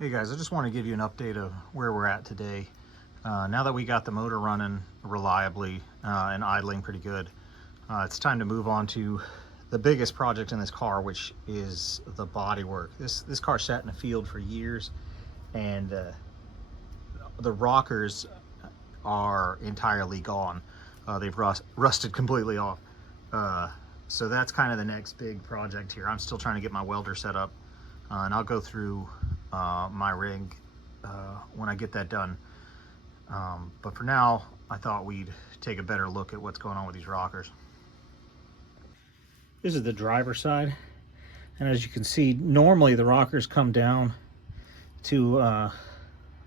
Hey guys, I just want to give you an update of where we're at today. Now that we got the motor running reliably and idling pretty good, it's time to move on to the biggest project in this car, which is the body work. This car sat in the field for years, and the rockers are entirely gone. They've rusted completely off. So that's kind of the next big project here. I'm still trying to get my welder set up, and I'll go through my rig when I get that done. But for now, I thought we'd take a better look at what's going on with these rockers. This is the driver's side, and as you can see, normally the rockers come down to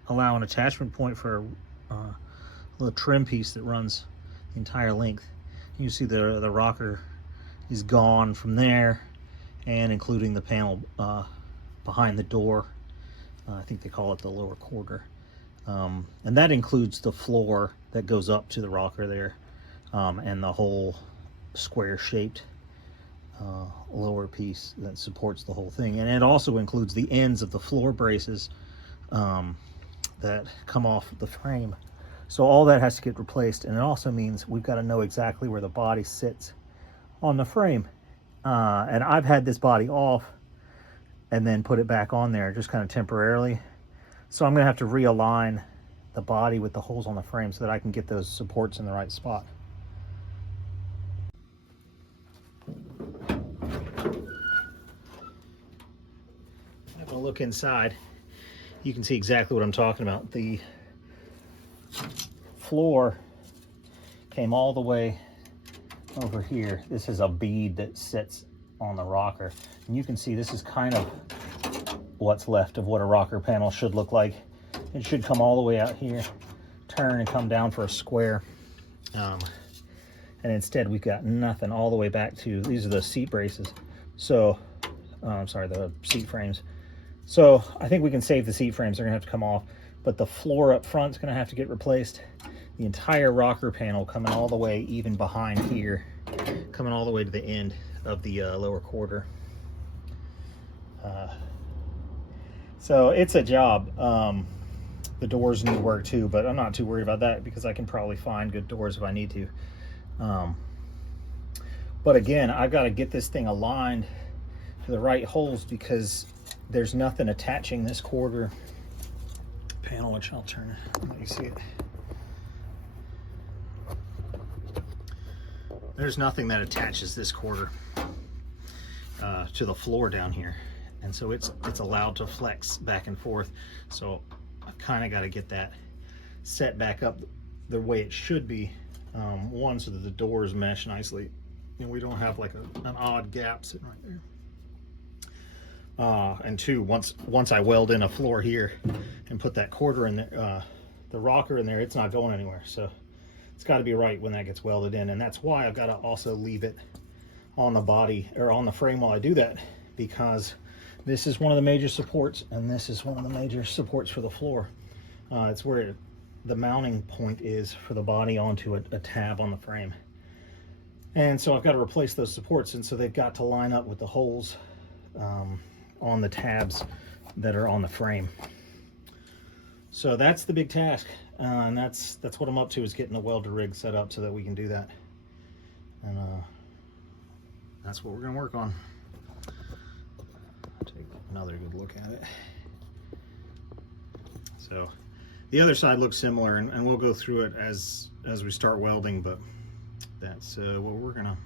allow an attachment point for a little trim piece that runs the entire length. You see the rocker is gone from there, and including the panel behind the door. I think they call it the lower quarter. And that includes the floor that goes up to the rocker there, and the whole square shaped lower piece that supports the whole thing. And it also includes the ends of the floor braces that come off the frame. So all that has to get replaced, and it also means we've got to know exactly where the body sits on the frame. And I've had this body off and then put it back on there just kind of temporarily. So I'm gonna have to realign the body with the holes on the frame so that I can get those supports in the right spot. Have a look inside. You can see exactly what I'm talking about. The floor came all the way over here. This is a bead that sits on the rocker, and you can see this is kind of what's left of what a rocker panel should look like. It should come all the way out here, turn and come down for a square, and instead we've got nothing all the way back to, these are the seat braces, so sorry, the seat frames. So I think we can save the seat frames. They're gonna have to come off, but the floor up front is gonna have to get replaced. The entire rocker panel coming all the way, even behind here, coming all the way to the end of the lower quarter. So it's a job. The doors need work too, but I'm not too worried about that because I can probably find good doors if I need to. But again, I've got to get this thing aligned to the right holes because there's nothing attaching this quarter panel, which I'll turn, let you see it. There's nothing that attaches this quarter to the floor down here, and so it's allowed to flex back and forth. So I've kind of got to get that set back up the way it should be. One, so that the doors mesh nicely and we don't have like an odd gap sitting right there. And two, once I weld in a floor here and put that quarter in there, the rocker in there, it's not going anywhere. So it's got to be right when that gets welded in, and that's why I've got to also leave it on the body or on the frame while I do that, because this is one of the major supports and this is one of the major supports for the floor. It's where the mounting point is for the body onto a tab on the frame. And so I've got to replace those supports, and so they've got to line up with the holes on the tabs that are on the frame. So that's the big task, and that's what I'm up to, is getting the welder rig set up so that we can do that. And that's what we're going to work on. Take another good look at it. So the other side looks similar, and we'll go through it as we start welding, but that's what we're gonna